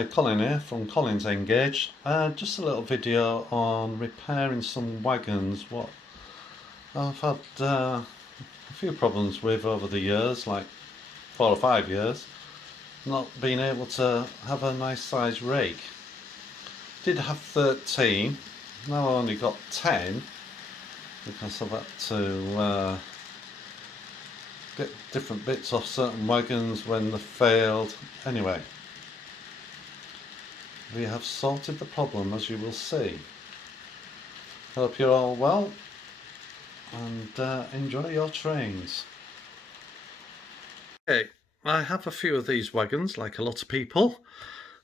Hi, Colin here from Colin's Engage. Just a little video on repairing some wagons. What I've had a few problems with over the years, like 4 or 5 years, not being able to have a nice size rake. Did have 13, now I only got 10 because I've had to get different bits off certain wagons when they failed. Anyway, we have sorted the problem, as you will see. Hope you're all well and enjoy your trains. Okay, I have a few of these wagons, like a lot of people,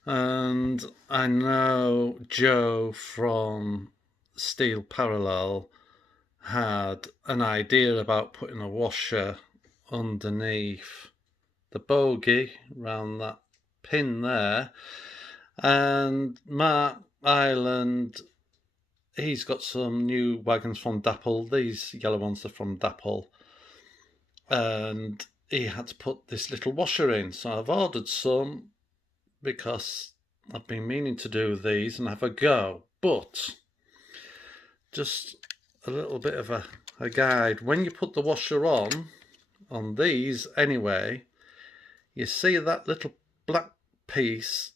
and I know Joe from Steel Parallel had an idea about putting a washer underneath the bogie around that pin there, and Mark Island, he's got some new wagons from Dapple. These yellow ones are from Dapple, and he had to put this little washer in, so I've ordered some because I've been meaning to do these and have a go. But just a little bit of a guide. When you put the washer on these anyway, you see that little black piece,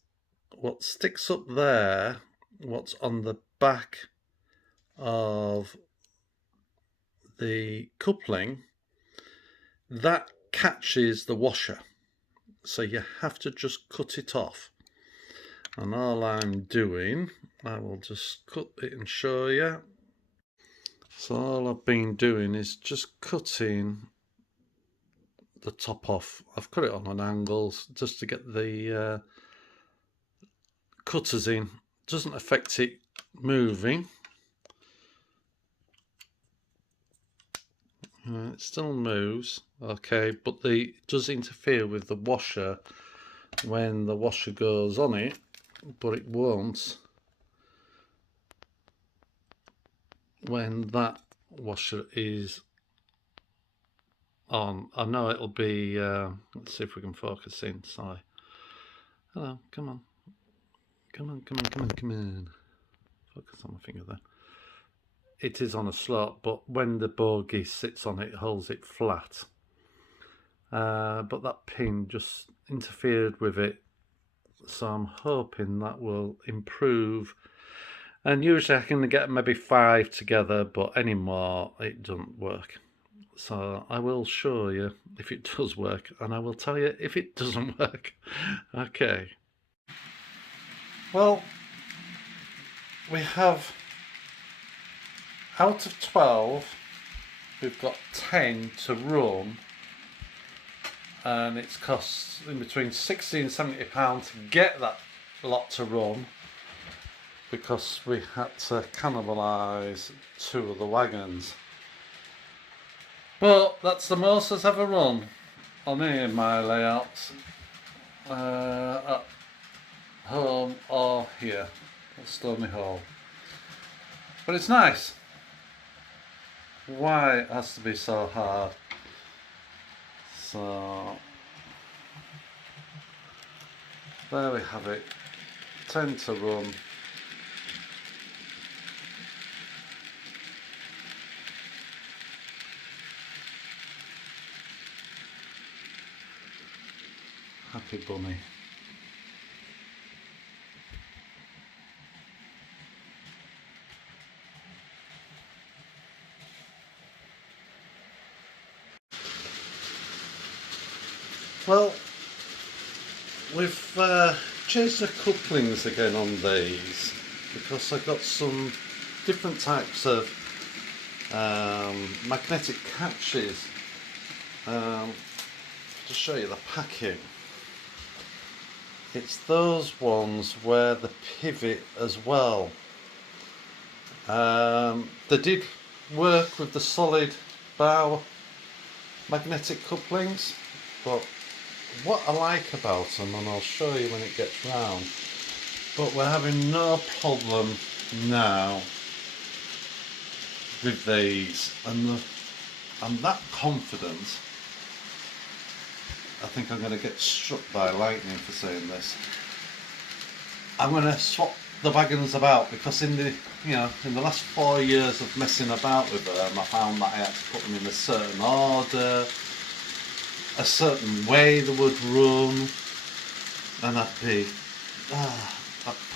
what sticks up there, what's on the back of the coupling, that catches the washer, so you have to just cut it off. And all I'm doing, I will just cut it and show you. So all I've been doing is just cutting the top off. I've cut it on an angle just to get the cutters in. Doesn't affect it moving. It still moves, okay, but it does interfere with the washer when the washer goes on it, but it won't when that washer is on. I know it'll be, let's see if we can focus in. Sorry. Hello, come on. Come on. Focus on my finger there. It is on a slope, but when the bogie sits on it, it holds it flat. But that pin just interfered with it, so I'm hoping that will improve. And usually I can get maybe 5 together, but any more it doesn't work. So I will show you if it does work, and I will tell you if it doesn't work. Okay. Well, we have, out of 12, we've got 10 to run, and it's cost in between £60 and £70 to get that lot to run, because we had to cannibalise 2 of the wagons. But that's the most that's ever run on any of my layouts, at home or here at Stony Hall. But it's nice. Why it has to be so hard? So there we have it. 10 to run. Happy bunny. Well, we've changed the couplings again on these because I've got some different types of magnetic catches. To show you the packing, it's those ones where the pivot as well. They did work with the solid bow magnetic couplings, but what I like about them, and I'll show you when it gets round, but we're having no problem now with these, and I'm that confident. I think I'm going to get struck by lightning for saying this. I'm going to swap the wagons about, because in the last 4 years of messing about with them, I found that I had to put them in a certain order, a certain way they would run, and I've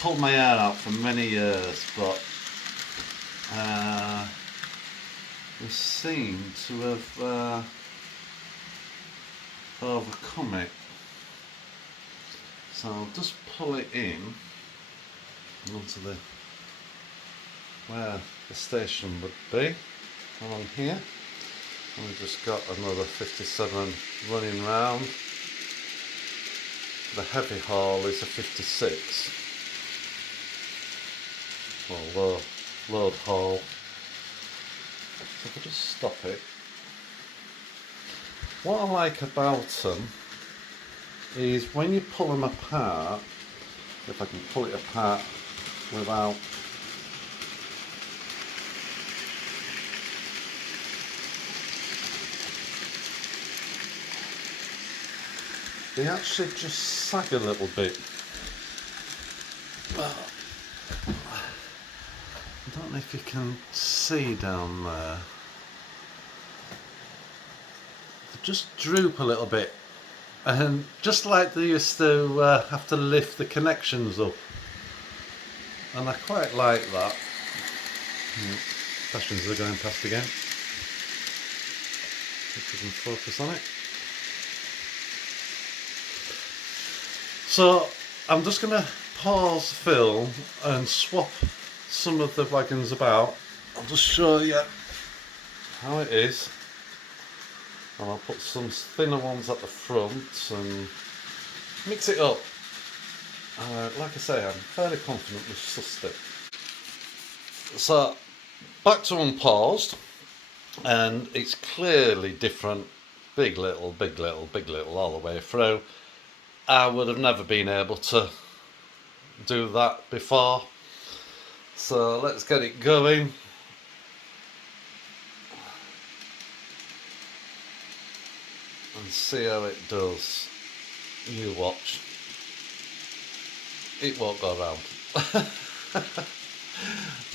pulled my hair out for many years, but we seem to have overcome it. So I'll just pull it in onto where the station would be, along here. And we've just got another 57 running round. The heavy haul is a 56. Well, load haul. So if I just stop it. What I like about them is when you pull them apart, if I can pull it apart without they actually just sag a little bit. Well, I don't know if you can see down there. They just droop a little bit, and just like they used to have to lift the connections up, and I quite like that. Passengers are going past again. If we can focus on it. So I'm just going to pause the film and swap some of the wagons about. I'll just show you how it is, and I'll put some thinner ones at the front and mix it up. Like I say, I'm fairly confident we've sussed it. So back to unpaused, and it's clearly different. Big little, big little, big little all the way through. I would have never been able to do that before. So let's get it going. And see how it does. You watch. It won't go round.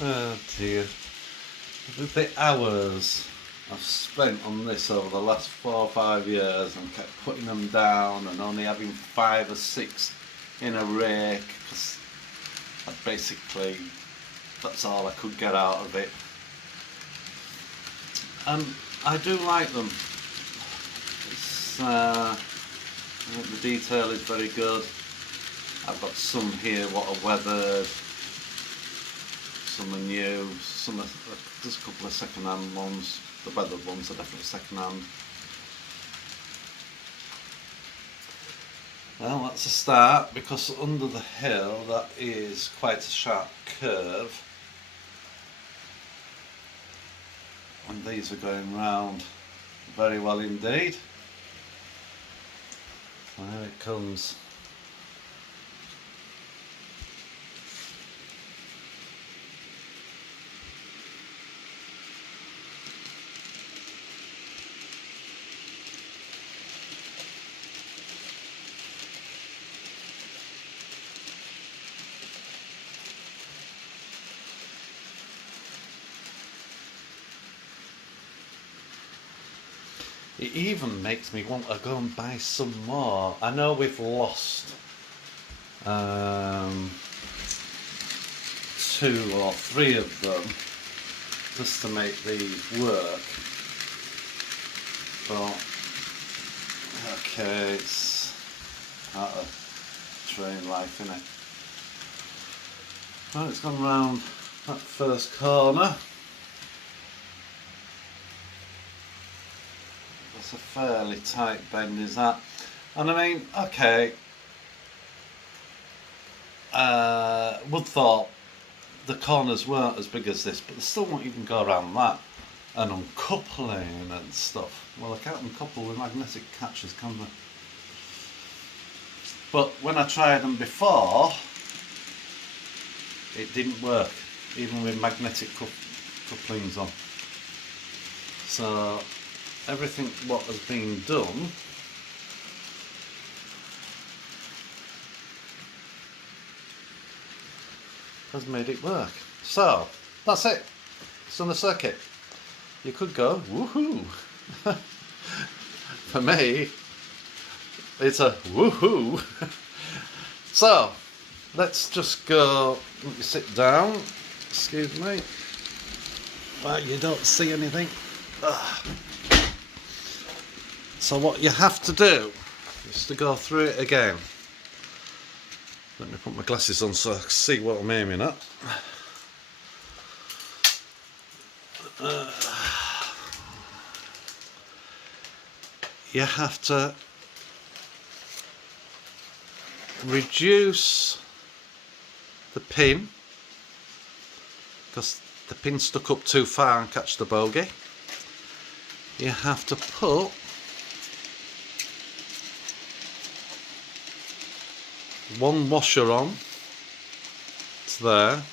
Oh dear. With the hours I've spent on this over the last 4 or 5 years, and kept putting them down and only having 5 or 6 in a rake, because that's all I could get out of it. And I do like them. I think the detail is very good. I've got some here what are weathered, some are new, there's a couple of second-hand ones. The weathered ones are definitely second-hand. Well, that's a start, because under the hill that is quite a sharp curve, and these are going round very well indeed. There it comes. It even makes me want to go and buy some more. I know we've lost 2 or 3 of them just to make these work. But okay, it's part of train life, isn't it? Well, it's gone round that first corner. It's a fairly tight bend, is that? And I mean, okay, would thought the corners weren't as big as this, but they still won't even go around that. And uncoupling and stuff. Well, I can't uncouple with magnetic catches, can they? But when I tried them before, it didn't work, even with magnetic couplings on. So everything what has been done has made it work. So that's it. It's on the circuit. You could go woohoo. For me, it's a woohoo. So let's just go. Let me sit down. Excuse me. Well, you don't see anything. Ugh. So what you have to do is to go through it again. Let me put my glasses on so I can see what I'm aiming at. You have to reduce the pin because the pin's stuck up too far and catch the bogey. You have to put one washer on to there,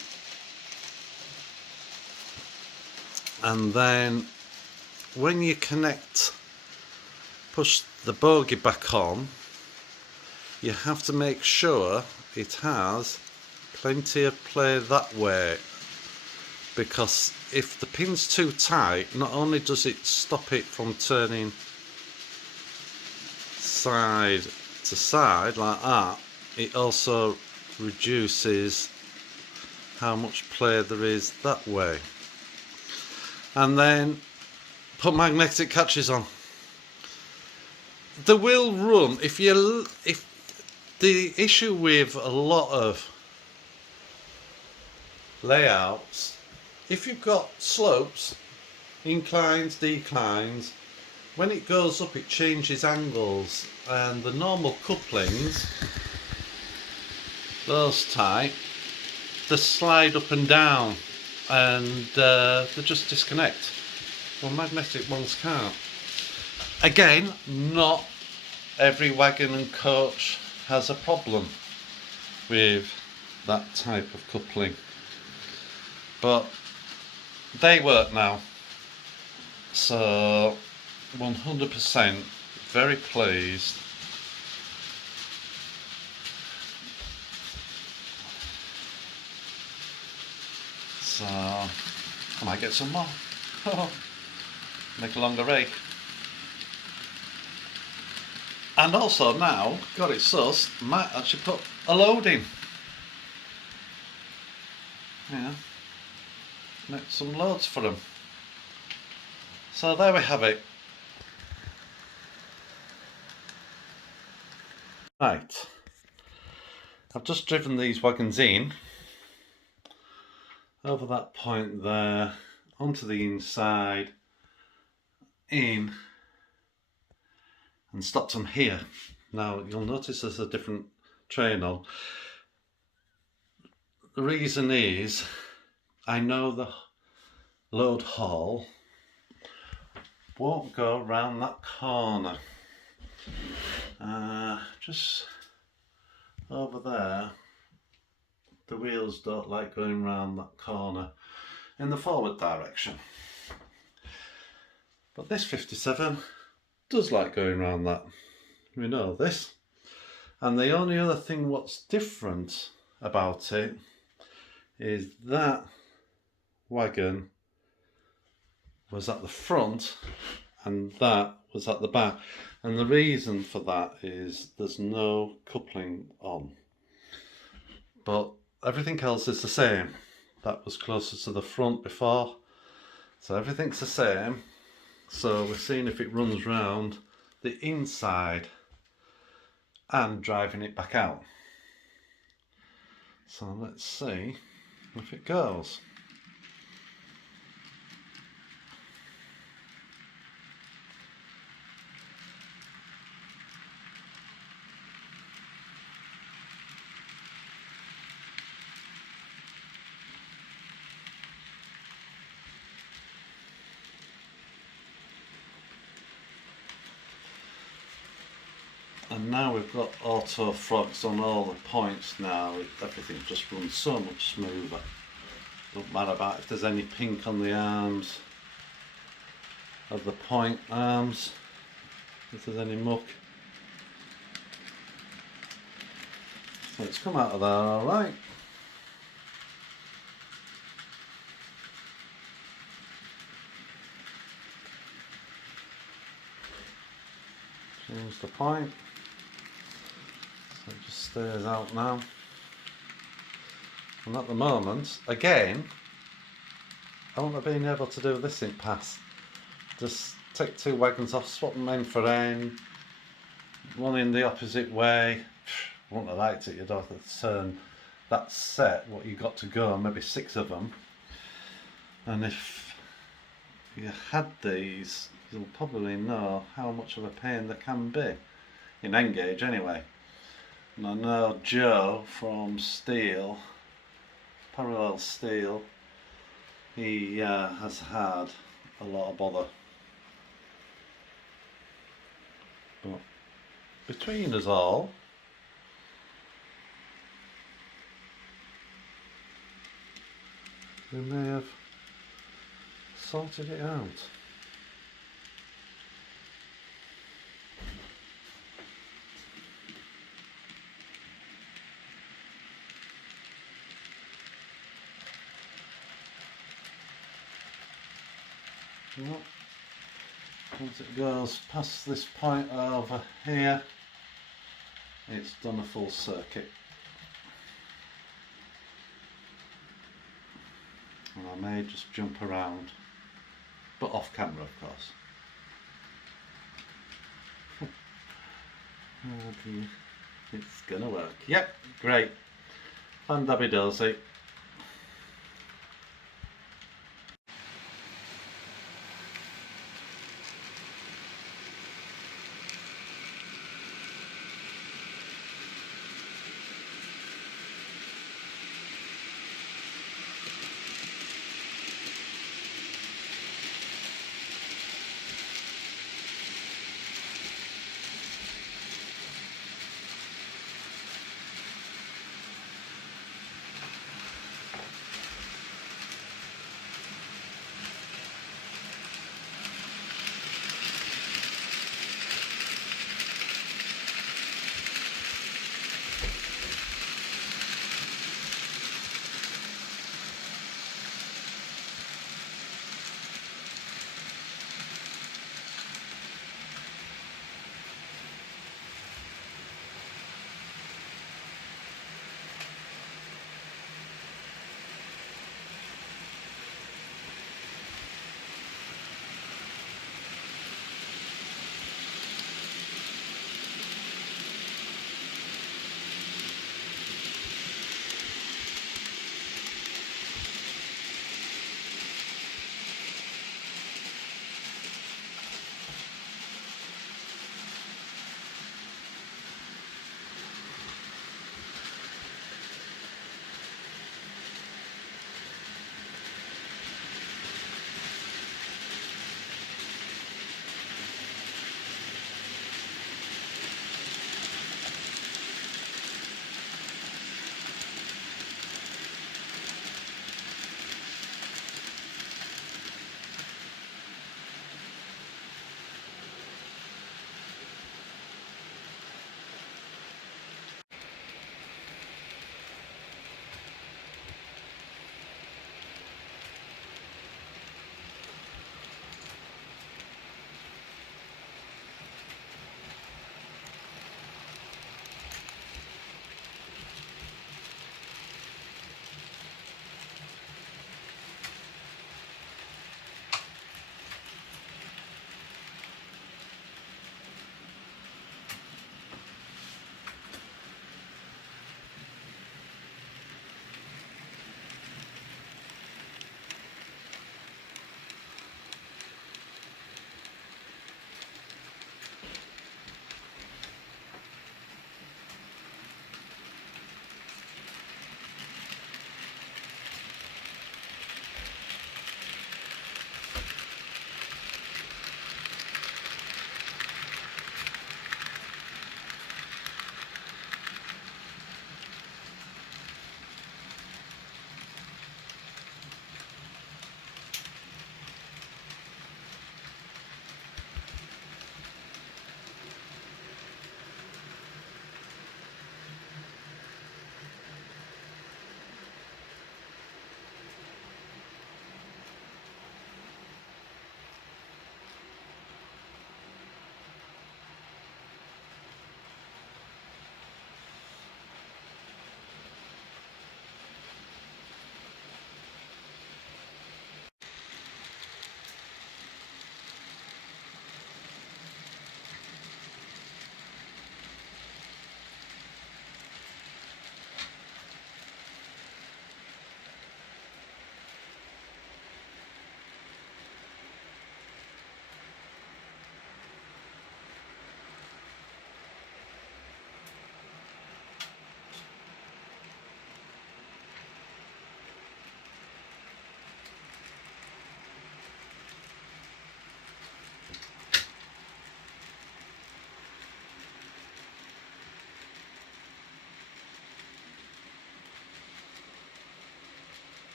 and then when you connect, push the bogey back on, you have to make sure it has plenty of play that way, because if the pin's too tight, not only does it stop it from turning side to side like that, it also reduces how much play there is that way. And then put magnetic catches on. They will run if the issue with a lot of layouts, if you've got slopes, inclines, declines, when it goes up it changes angles, and the normal couplings, those type, they slide up and down and they just disconnect. Well, magnetic ones can't. Again, not every wagon and coach has a problem with that type of coupling, but they work now, so 100% very pleased. So I might get some more. Make a longer rake. And also now, got it sussed, might actually put a load in. Yeah, make some loads for them. So there we have it. Right, I've just driven these wagons in, over that point there, onto the inside, in, and stopped them here. Now you'll notice there's a different train on. The reason is I know the load haul won't go around that corner. Just over there, the wheels don't like going round that corner in the forward direction, but this 57 does like going round that. We know this. And the only other thing what's different about it is that wagon was at the front and that was at the back, and the reason for that is there's no coupling on, but everything else is the same. That was closer to the front before, so everything's the same. So we're seeing if it runs round the inside and driving it back out. So let's see if it goes. And now we've got auto frogs on all the points now, everything just runs so much smoother. Don't matter about if there's any pink on the arms of the point arms, if there's any muck. So it's come out of there alright. Change the point. So it just stays out now. And at the moment, again, I wouldn't have been able to do this in pass. Just take 2 wagons off, swap them end for end, one in the opposite way. Wouldn't have liked it, you'd have to turn that set, what you got to go, maybe 6 of them. And if you had these, you'll probably know how much of a pain they can be, in N-gauge anyway. And I know Joe from Steel, Parallel Steel, he has had a lot of bother. But between us all, we may have sorted it out. Well, once it goes past this point over here, it's done a full circuit. And I may just jump around, but off camera of course. Okay. It's gonna work. Yep, great. Fandabby-dozy.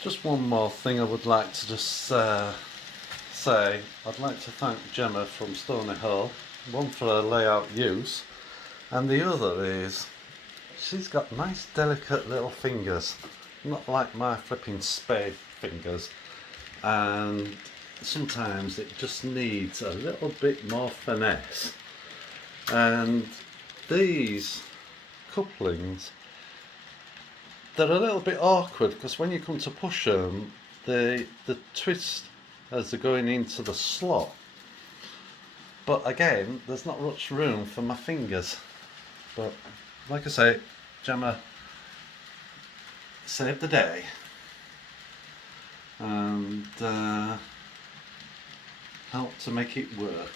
Just one more thing I would like to just say. I'd like to thank Gemma from Stony Hall, one for her layout use, and the other is she's got nice delicate little fingers, not like my flipping spade fingers, and sometimes it just needs a little bit more finesse. And these couplings, they're a little bit awkward because when you come to push them, the twist as they're going into the slot. But again, there's not much room for my fingers. But like I say, Gemma saved the day, and helped to make it work.